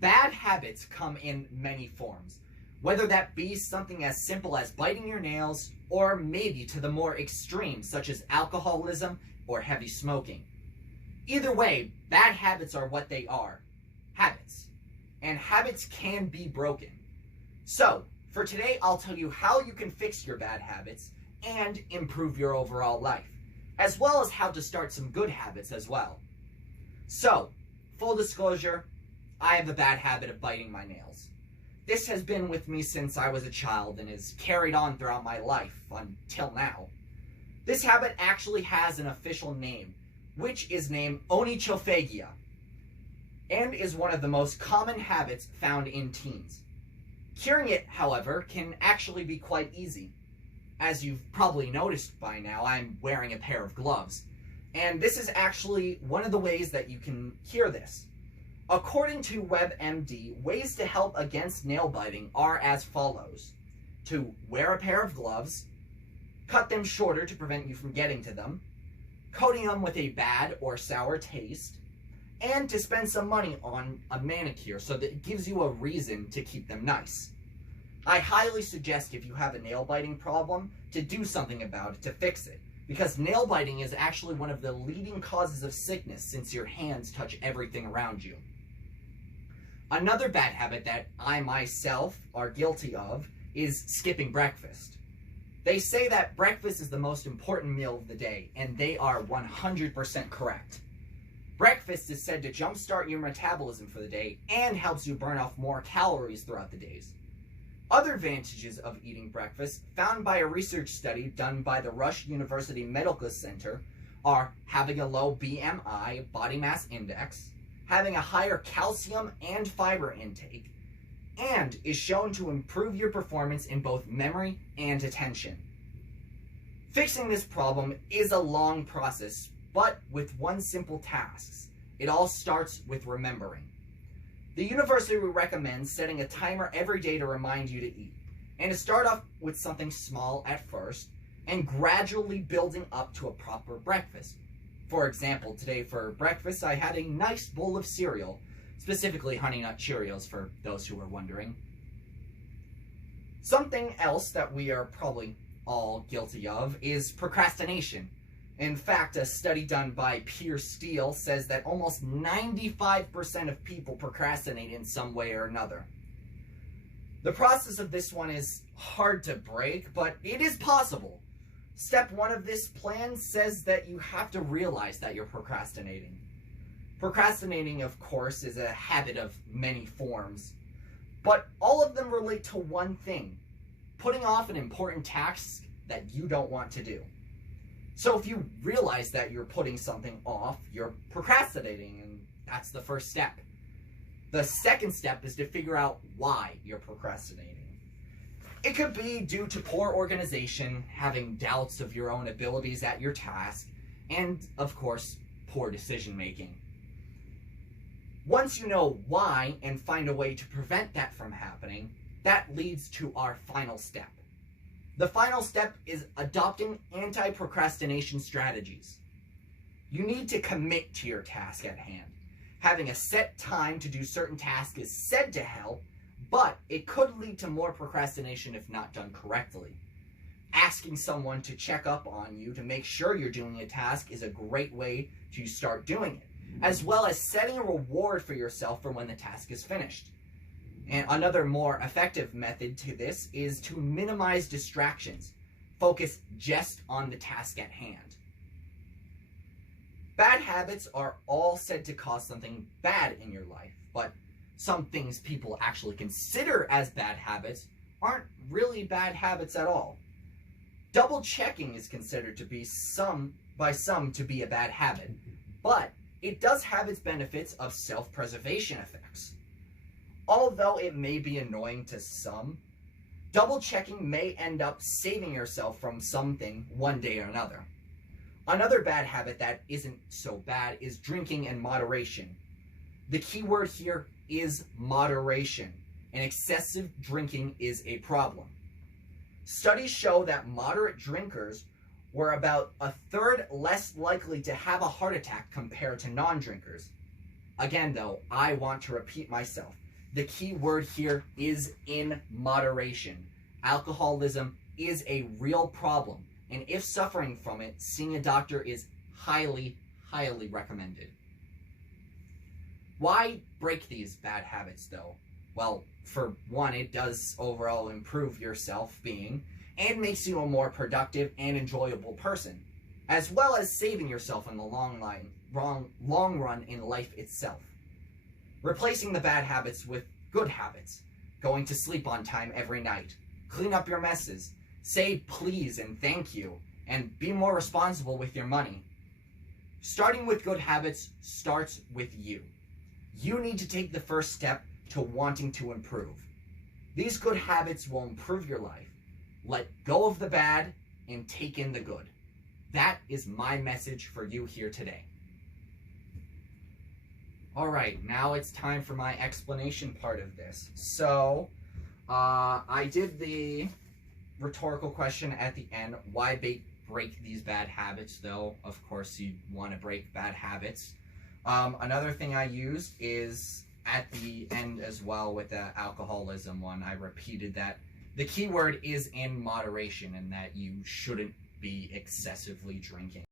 Bad habits come in many forms, whether that be something as simple as biting your nails, or maybe to the more extreme, such as alcoholism or heavy smoking. Either way, bad habits are what they are, habits. And habits can be broken. So, for today, I'll tell you how you can fix your bad habits and improve your overall life, as well as how to start some good habits as well. So, full disclosure, I have a bad habit of biting my nails. This has been with me since I was a child and is carried on throughout my life until now. This habit actually has an official name, which is named onychophagia, and is one of the most common habits found in teens. Curing it, however, can actually be quite easy. As you've probably noticed by now, I'm wearing a pair of gloves, and this is actually one of the ways that you can cure this. According to WebMD, ways to help against nail biting are as follows: to wear a pair of gloves, cut them shorter to prevent you from getting to them, coating them with a bad or sour taste, and to spend some money on a manicure so that it gives you a reason to keep them nice. I highly suggest, if you have a nail biting problem, to do something about it to fix it, because nail biting is actually one of the leading causes of sickness since your hands touch everything around you. Another bad habit that I myself are guilty of is skipping breakfast. They say that breakfast is the most important meal of the day, and they are 100% correct. Breakfast is said to jumpstart your metabolism for the day and helps you burn off more calories throughout the days. Other advantages of eating breakfast, found by a research study done by the Rush University Medical Center, are having a low BMI, body mass index, having a higher calcium and fiber intake, and is shown to improve your performance in both memory and attention. Fixing this problem is a long process, but with one simple task. It all starts with remembering. The university recommends setting a timer every day to remind you to eat, and to start off with something small at first, and gradually building up to a proper breakfast. For example, today for breakfast I had a nice bowl of cereal, specifically Honey Nut Cheerios for those who are wondering. Something else that we are probably all guilty of is procrastination. In fact, a study done by Piers Steel says that almost 95% of people procrastinate in some way or another. The process of this one is hard to break, but it is possible. Step 1 of this plan says that you have to realize that you're procrastinating. Procrastinating, of course, is a habit of many forms, but all of them relate to one thing: putting off an important task that you don't want to do. So if you realize that you're putting something off, you're procrastinating, and that's the first step. The second step is to figure out why you're procrastinating. It could be due to poor organization, having doubts of your own abilities at your task, and, of course, poor decision making. Once you know why and find a way to prevent that from happening, that leads to our final step. The final step is adopting anti-procrastination strategies. You need to commit to your task at hand. Having a set time to do certain tasks is said to help, but it could lead to more procrastination if not done correctly. Asking someone to check up on you to make sure you're doing a task is a great way to start doing it, as well as setting a reward for yourself for when the task is finished. And another more effective method to this is to minimize distractions. Focus just on the task at hand. Bad habits are all said to cause something bad in your life, but some things people actually consider as bad habits aren't really bad habits at all. Double checking is considered to be by some to be a bad habit, but it does have its benefits of self-preservation effects. Although it may be annoying to some, double checking may end up saving yourself from something one day or another. Another bad habit that isn't so bad is drinking in moderation. The key word here is moderation, and excessive drinking is a problem. Studies show that moderate drinkers were about a third less likely to have a heart attack compared to non-drinkers. Again though, I want to repeat myself. The key word here is in moderation. Alcoholism is a real problem, and if suffering from it, seeing a doctor is highly, highly recommended. Why break these bad habits, though? Well, for one, it does overall improve your self-being and makes you a more productive and enjoyable person, as well as saving yourself in the long run in life itself. Replacing the bad habits with good habits, going to sleep on time every night, clean up your messes, say please and thank you, and be more responsible with your money. Starting with good habits starts with you. You need to take the first step to wanting to improve. These good habits will improve your life. Let go of the bad and take in the good. That is my message for you here today. Alright, now it's time for my explanation part of this. So, I did the rhetorical question at the end. Why break these bad habits, though? Of course, you want to break bad habits. Another thing I used is at the end as well with the alcoholism one. I repeated that the key word is in moderation and that you shouldn't be excessively drinking.